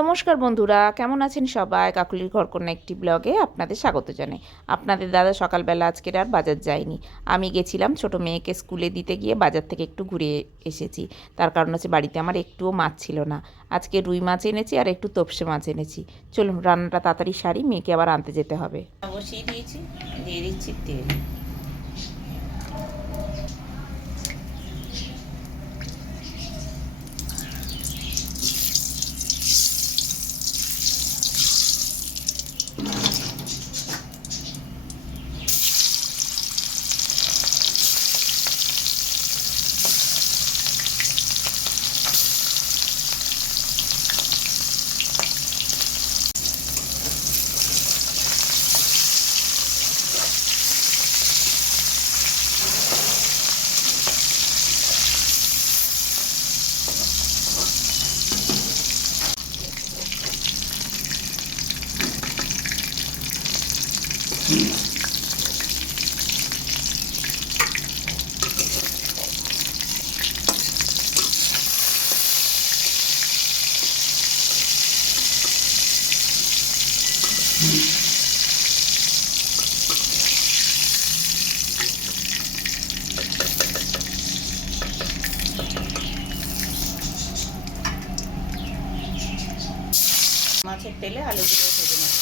নমস্কার বন্ধুরা, কেমন আছেন সবাই? কাকুলির ঘরকন্যা একটি ব্লগে আপনাদের স্বাগত জানাই। আপনাদের দাদা সকালবেলা আজকের আর বাজার যায়নি। আমি গেছিলাম ছোট মেয়েকে স্কুলে দিতে গিয়ে বাজার থেকে একটু ঘুরে এসেছি। তার কারণ হচ্ছে বাড়িতে আমার একটুও মাছ ছিল না। আজকে রুই মাছ এনেছি আর একটু তোপসে মাছ এনেছি। চলুন রান্নাটা তাড়াতাড়ি সারি, মেয়েকে আবার আনতে যেতে হবে। বসিয়ে দিয়েছি, দিয়ে দিচ্ছি তেল। মাছের তেলে আলুগুলো ভেজে নেব।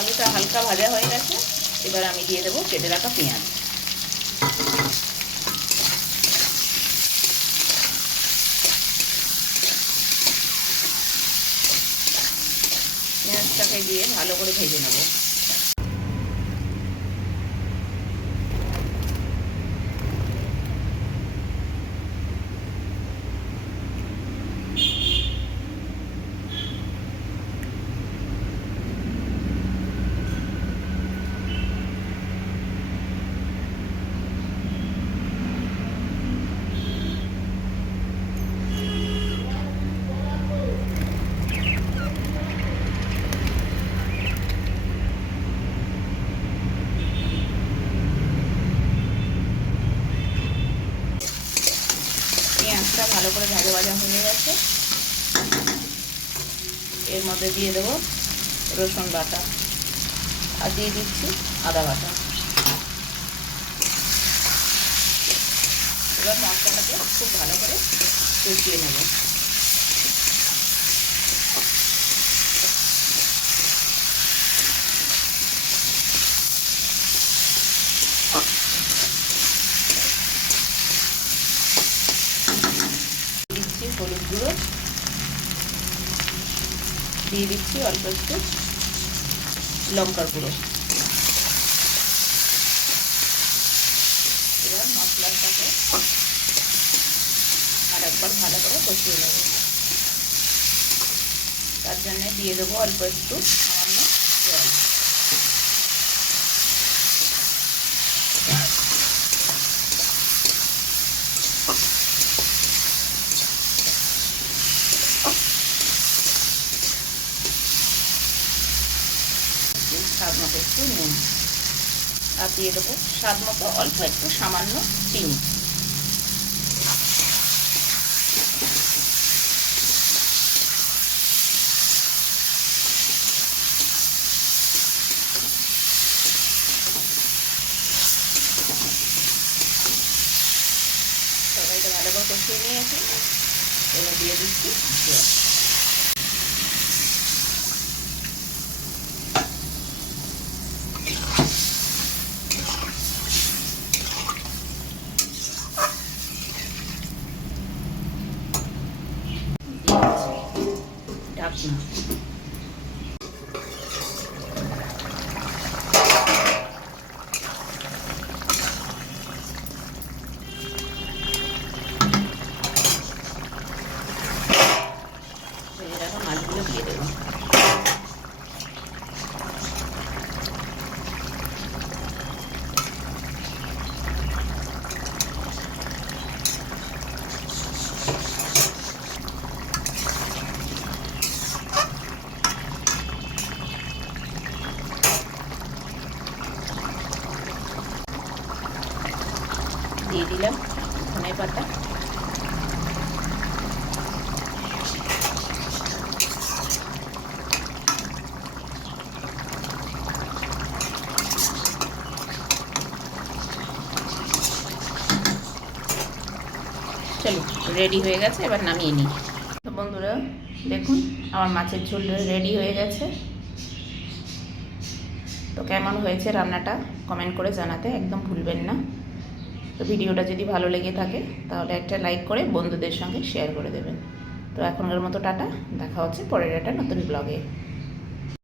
আলুটা হালকা ভাজা হয়ে গেছে, এবার আমি দিয়ে দেবো কেটে রাখা পেঁয়াজ। পেঁয়াজটাকে দিয়ে ভালো করে ভেজে নেব। পেঁয়াজটা ভালো করে ভাজা ভাজা হয়ে গেছে, এর মধ্যে দিয়ে দেবো রসুন বাটা আর দিয়ে দিচ্ছি আদা বাটা। এবার মশলাটাকে খুব ভালো করে কষিয়ে নেব। দিচ্ছি হলুদ গুঁড়ো, দিয়ে দিচ্ছি অল্প একটু লঙ্কার গুঁড়ো। এবার মশলাটাকে আর একবার ভালো করে কষিয়ে নেব। তার জন্য দিয়ে দেবো অল্প একটু সামান্য জল। স্বাদ মতো একটু নুন আর দিয়ে দেবো স্বাদ মতো অল্প একটু সামান্য চিনি। সবাইটা ভালো করে কষিয়ে নিয়েছি, এবার দিয়ে দিচ্ছি জল। ঢাকনা। দিলাম ধনে পাতা। চলো রেডি হয়ে গেছে, এবার নামিয়ে নিই। তো বন্ধুরা দেখুন আমার মাছের ঝোল রেডি হয়ে গেছে। তো কেমন হয়েছে রান্নাটা কমেন্ট করে জানাতে একদম ভুলবেন না। তো ভিডিওটা যদি ভালো লেগে থাকে তাহলে একটা লাইক করে বন্ধুদের সঙ্গে শেয়ার করে দেবেন। তো এখনকার মতো টাটা, দেখা হচ্ছে পরের একটা নতুন ব্লগে।